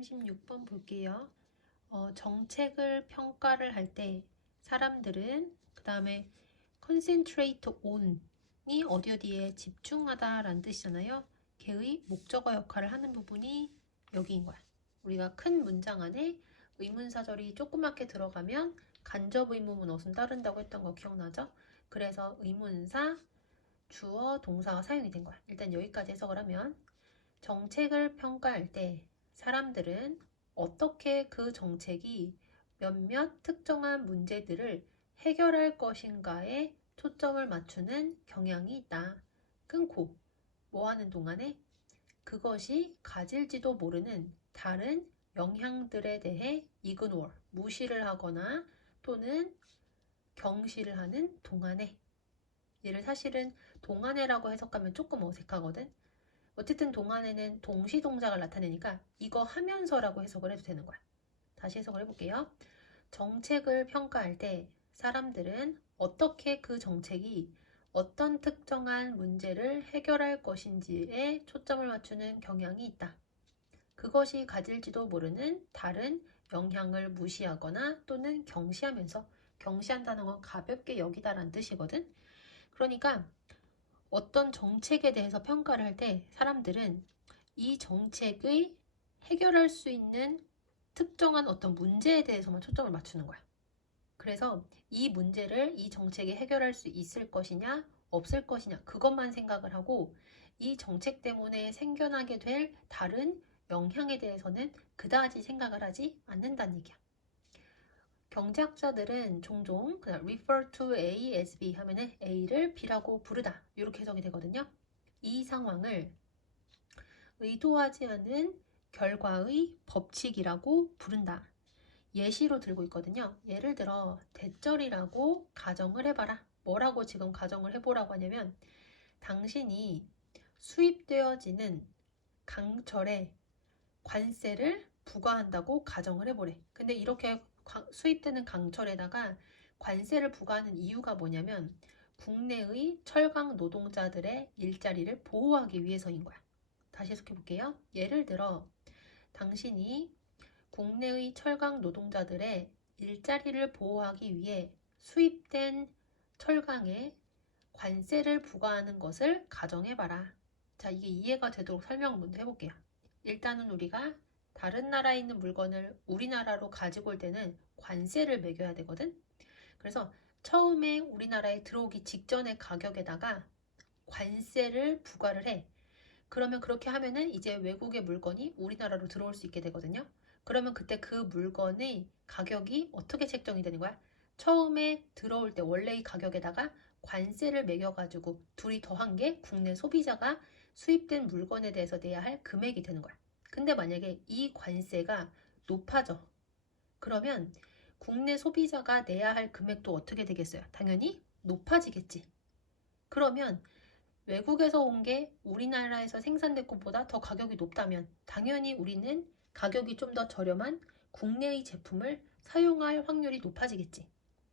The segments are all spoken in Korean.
36번 볼게요. 정책을 평가를 할 때 사람들은 그 다음에 concentrate on이 어디 어디에 집중하다 라는 뜻이잖아요. 걔의 목적어 역할을 하는 부분이 여기인 거야. 우리가 큰 문장 안에 의문사절이 조그맣게 들어가면 간접 의문문 어순 따른다고 했던 거 기억나죠? 그래서 의문사, 주어, 동사가 사용이 된 거야. 일단 여기까지 해석을 하면 정책을 평가할 때 사람들은 어떻게 그 정책이 몇몇 특정한 문제들을 해결할 것인가에 초점을 맞추는 경향이 있다. 끊고 뭐 하는 동안에 그것이 가질지도 모르는 다른 영향들에 대해 ignore, 무시를 하거나 또는 경시를 하는 동안에 얘를 사실은 동안에라고 해석하면 조금 어색하거든. 어쨌든 동안에는 동시동작을 나타내니까 이거 하면서라고 해석을 해도 되는 거야. 다시 해석을 해볼게요. 정책을 평가할 때 사람들은 어떻게 그 정책이 어떤 특정한 문제를 해결할 것인지에 초점을 맞추는 경향이 있다. 그것이 가질지도 모르는 다른 영향을 무시하거나 또는 경시하면서, 경시한다는 건 가볍게 여기다라는 뜻이거든. 그러니까 어떤 정책에 대해서 평가를 할 때 사람들은 이 정책의 해결할 수 있는 특정한 어떤 문제에 대해서만 초점을 맞추는 거야. 그래서 이 문제를 이 정책이 해결할 수 있을 것이냐 없을 것이냐 그것만 생각을 하고 이 정책 때문에 생겨나게 될 다른 영향에 대해서는 그다지 생각을 하지 않는다는 얘기야. 경제학자들은 종종 그냥 refer to A as B 하면은 A를 B라고 부르다 이렇게 해석이 되거든요. 이 상황을 의도하지 않은 결과의 법칙이라고 부른다. 예시로 들고 있거든요. 예를 들어 대절이라고 가정을 해봐라. 뭐라고 지금 가정을 해보라고 하냐면 당신이 수입되어지는 강철에 관세를 부과한다고 가정을 해보래. 근데 이렇게 수입되는 강철에다가 관세를 부과하는 이유가 뭐냐면 국내의 철강 노동자들의 일자리를 보호하기 위해서인 거야. 다시 해석해 볼게요. 예를 들어 당신이 국내의 철강 노동자들의 일자리를 보호하기 위해 수입된 철강에 관세를 부과하는 것을 가정해봐라. 자, 이게 이해가 되도록 설명을 먼저 해볼게요. 일단은 우리가 다른 나라에 있는 물건을 우리나라로 가지고 올 때는 관세를 매겨야 되거든. 그래서 처음에 우리나라에 들어오기 직전의 가격에다가 관세를 부과를 해. 그러면 그렇게 하면은 이제 외국의 물건이 우리나라로 들어올 수 있게 되거든요. 그러면 그때 그 물건의 가격이 어떻게 책정이 되는 거야? 처음에 들어올 때 원래의 가격에다가 관세를 매겨가지고 둘이 더한 게 국내 소비자가 수입된 물건에 대해서 내야 할 금액이 되는 거야. 근데 만약에 이 관세가 높아져. 그러면 국내 소비자가 내야 할 금액도 어떻게 되겠어요? 당연히 높아지겠지. 그러면 외국에서 온 게 우리나라에서 생산된 것보다 더 가격이 높다면 당연히 우리는 가격이 좀 더 저렴한 국내의 제품을 사용할 확률이 높아지겠지.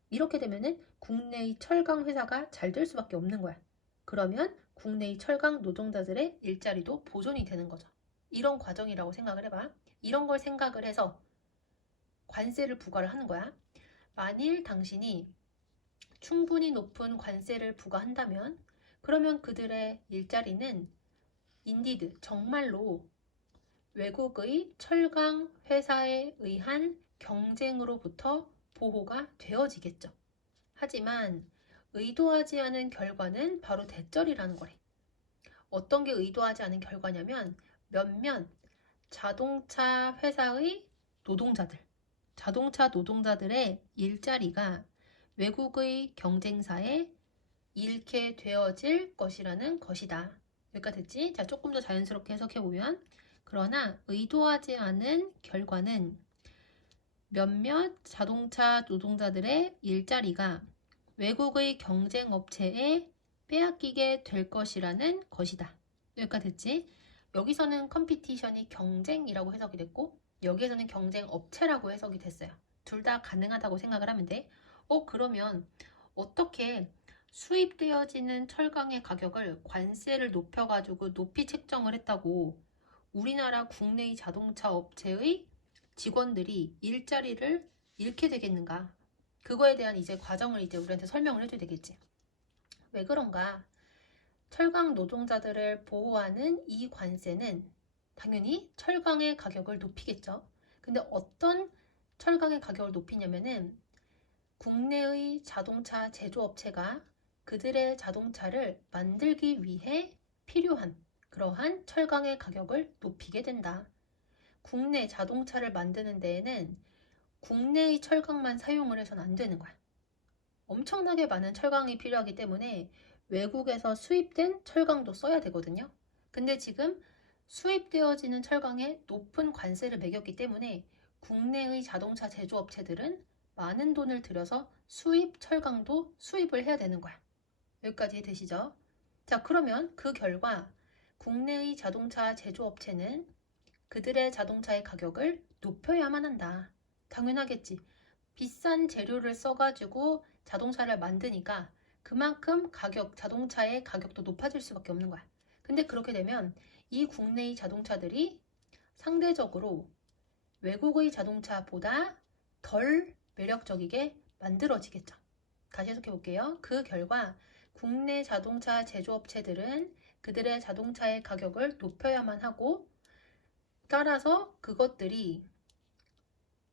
이렇게 되면은 국내의 철강 회사가 잘 될 수밖에 없는 거야. 그러면 국내의 철강 노동자들의 일자리도 보존이 되는 거죠. 이런 과정이라고 생각을 해봐. 이런 걸 생각을 해서 관세를 부과를 하는 거야. 만일 당신이 충분히 높은 관세를 부과한다면 그러면 그들의 일자리는 인디드 정말로 외국의 철강 회사에 의한 경쟁으로부터 보호가 되어지겠죠. 하지만 의도하지 않은 결과는 바로 대절이라는 거래. 어떤 게 의도하지 않은 결과냐면 몇몇 자동차 회사의 노동자들, 자동차 노동자들의 일자리가 외국의 경쟁사에 잃게 되어질 것이라는 것이다. 여기까지 됐지? 자, 조금 더 자연스럽게 해석해보면 그러나 의도하지 않은 결과는 몇몇 자동차 노동자들의 일자리가 외국의 경쟁 업체에 빼앗기게 될 것이라는 것이다. 여기까지 됐지? 여기서는 컴피티션이 경쟁이라고 해석이 됐고 여기에서는 경쟁 업체라고 해석이 됐어요. 둘 다 가능하다고 생각을 하면 돼. 그러면 어떻게 수입되어지는 철강의 가격을 관세를 높여가지고 높이 책정을 했다고 우리나라 국내의 자동차 업체의 직원들이 일자리를 잃게 되겠는가? 그거에 대한 이제 과정을 이제 우리한테 설명을 해줘야 되겠지. 왜 그런가? 철강 노동자들을 보호하는 이 관세는 당연히 철강의 가격을 높이겠죠. 근데 어떤 철강의 가격을 높이냐면은 국내의 자동차 제조업체가 그들의 자동차를 만들기 위해 필요한 그러한 철강의 가격을 높이게 된다. 국내 자동차를 만드는 데에는 국내의 철강만 사용을 해서는 안 되는 거야. 엄청나게 많은 철강이 필요하기 때문에 외국에서 수입된 철강도 써야 되거든요. 근데 지금 수입되어지는 철강에 높은 관세를 매겼기 때문에 국내의 자동차 제조업체들은 많은 돈을 들여서 수입 철강도 수입을 해야 되는 거야. 여기까지 되시죠? 자, 그러면 그 결과 국내의 자동차 제조업체는 그들의 자동차의 가격을 높여야만 한다. 당연하겠지. 비싼 재료를 써가지고 자동차를 만드니까 그만큼 자동차의 가격도 높아질 수밖에 없는 거야. 근데 그렇게 되면 이 국내의 자동차들이 상대적으로 외국의 자동차보다 덜 매력적이게 만들어지겠죠. 다시 해석해 볼게요. 그 결과 국내 자동차 제조업체들은 그들의 자동차의 가격을 높여야만 하고 따라서 그것들이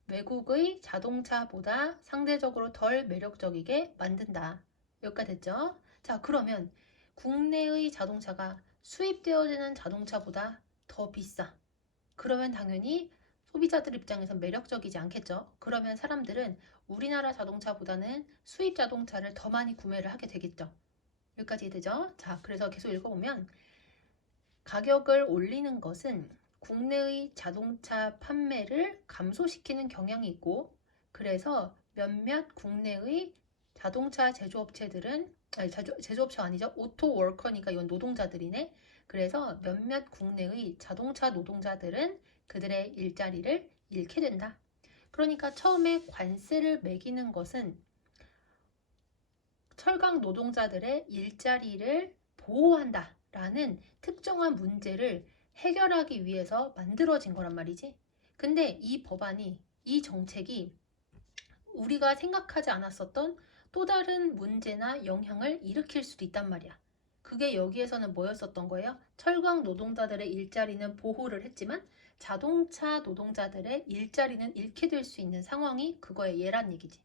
외국의 자동차보다 상대적으로 덜 매력적이게 만든다. 여기까지 됐죠? 자, 그러면 국내의 자동차가 수입되어지는 자동차보다 더 비싸. 그러면 당연히 소비자들 입장에서 매력적이지 않겠죠? 그러면 사람들은 우리나라 자동차보다는 수입 자동차를 더 많이 구매를 하게 되겠죠? 여기까지 되죠? 자, 그래서 계속 읽어보면 가격을 올리는 것은 국내의 자동차 판매를 감소시키는 경향이 있고 그래서 몇몇 국내의 자동차 제조업체들은 제조업체가 아니죠. 오토워커니까 이건 노동자들이네. 그래서 몇몇 국내의 자동차 노동자들은 그들의 일자리를 잃게 된다. 그러니까 처음에 관세를 매기는 것은 철강 노동자들의 일자리를 보호한다 라는 특정한 문제를 해결하기 위해서 만들어진 거란 말이지. 근데 이 법안이, 이 정책이 우리가 생각하지 않았었던 또 다른 문제나 영향을 일으킬 수도 있단 말이야. 그게 여기에서는 뭐였었던 거예요? 철강 노동자들의 일자리는 보호를 했지만 자동차 노동자들의 일자리는 잃게 될 수 있는 상황이 그거의 예란 얘기지.